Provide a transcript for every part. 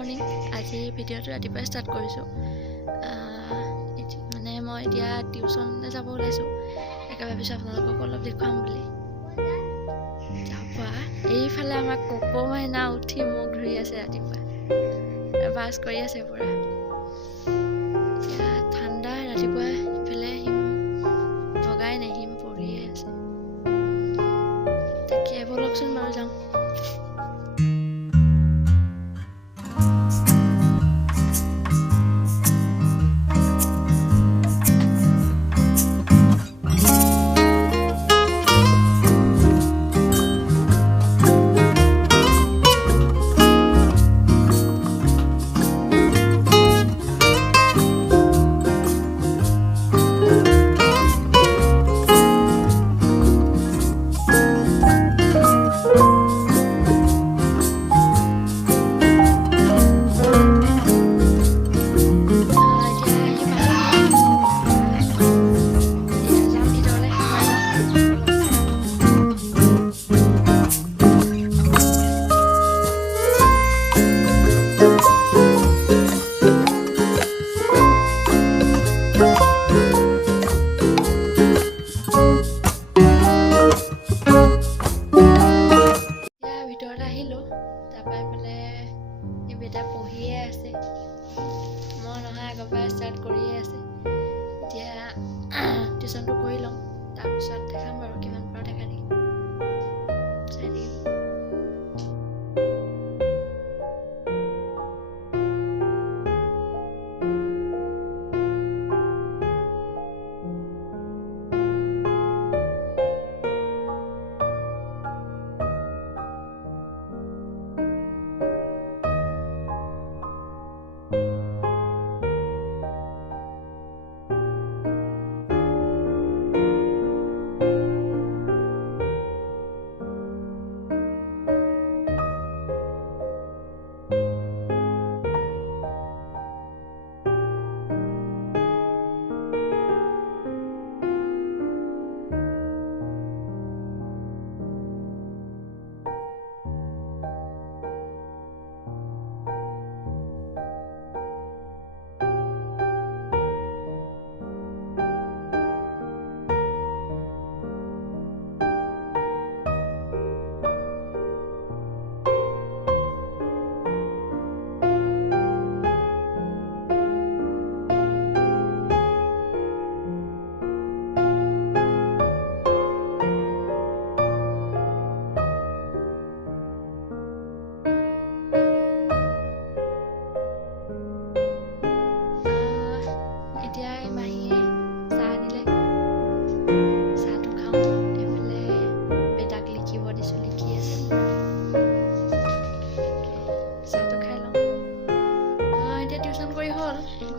Morning. আজি ভিডিঅ'টো ৰাতিপুৱাই ষ্টাৰ্ট কৰিছোঁ। মানে মই এতিয়া টিউশ্যনলৈ যাব ওলাইছোঁ। একেবাৰে ভাবিছোঁ আপোনালোকক অলপ দেখুৱাম বুলি। তাৰপৰা এইফালে আমাৰ ককৌ মাইনা উঠি মুখ ধুই আছে ৰাতিপুৱা, বাছ কৰি আছে পূৰা। এতিয়া ঠাণ্ডা ৰাতিপুৱা, ইফালে হিম ভগাই নাই, হিম পৰিয়ে আছে। তাকে ব'লকচোন বাৰু যাওঁ। পঢ়িয়ে আছে, মই নহয় আগৰ পৰা ষ্টাৰ্ট কৰিয়ে আছে। এতিয়া টিউশ্যনটো কৰি লওঁ, তাৰপিছত দেখাম বাৰু কিমান পাৰোঁ দেখা দিম, চাই দিম।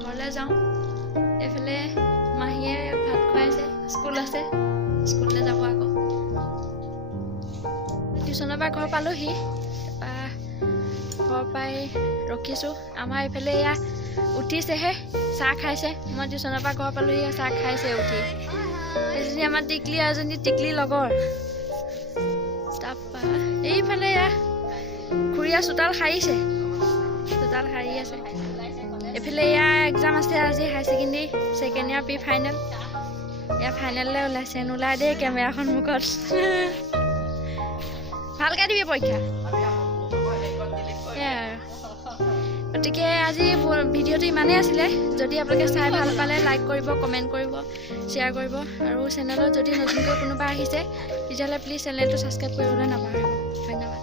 ঘৰলৈ যাওঁ। এইফালে মাহীয়ে ভাত খুৱাইছে, স্কুল আছে, স্কুললৈ যাব আকৌ। টিউশ্যনৰ পৰা ঘৰ পালোহি, ঘৰ পাই ৰখিছোঁ। আমাৰ এইফালে এয়া উঠিছেহে, চাহ খাইছে। মই টিউশ্যনৰ পৰা ঘৰ পালোহি, চাহ খাইছে উঠি। এজনী আমাৰ টিকলি, এজনী টিকলি লগৰ। তাৰপৰা এইফালে এয়া খুৰীয়া চোতাল সাৰিছে, চোতাল সাৰি আছে। এইফালে ইয়াৰ এক্সাম আছে আজি, higher secondary second year pre final. Year ফাইনেললৈ ওলাইছে, নোলাই দেই কেমেৰা সন্মুখত। ভালকৈ দিবি পৰীক্ষা। গতিকে আজি ভিডিঅ'টো ইমানেই আছিলে। যদি আপোনালোকে চাই ভাল পালে লাইক কৰিব, কমেণ্ট কৰিব, শ্বেয়াৰ কৰিব। আৰু চেনেলত যদি নতুনকৈ কোনোবা আহিছে তেতিয়াহ'লে প্লিজ চেনেলটো ছাবস্ক্ৰাইব কৰিবলৈ নাপাহৰিব। ধন্যবাদ।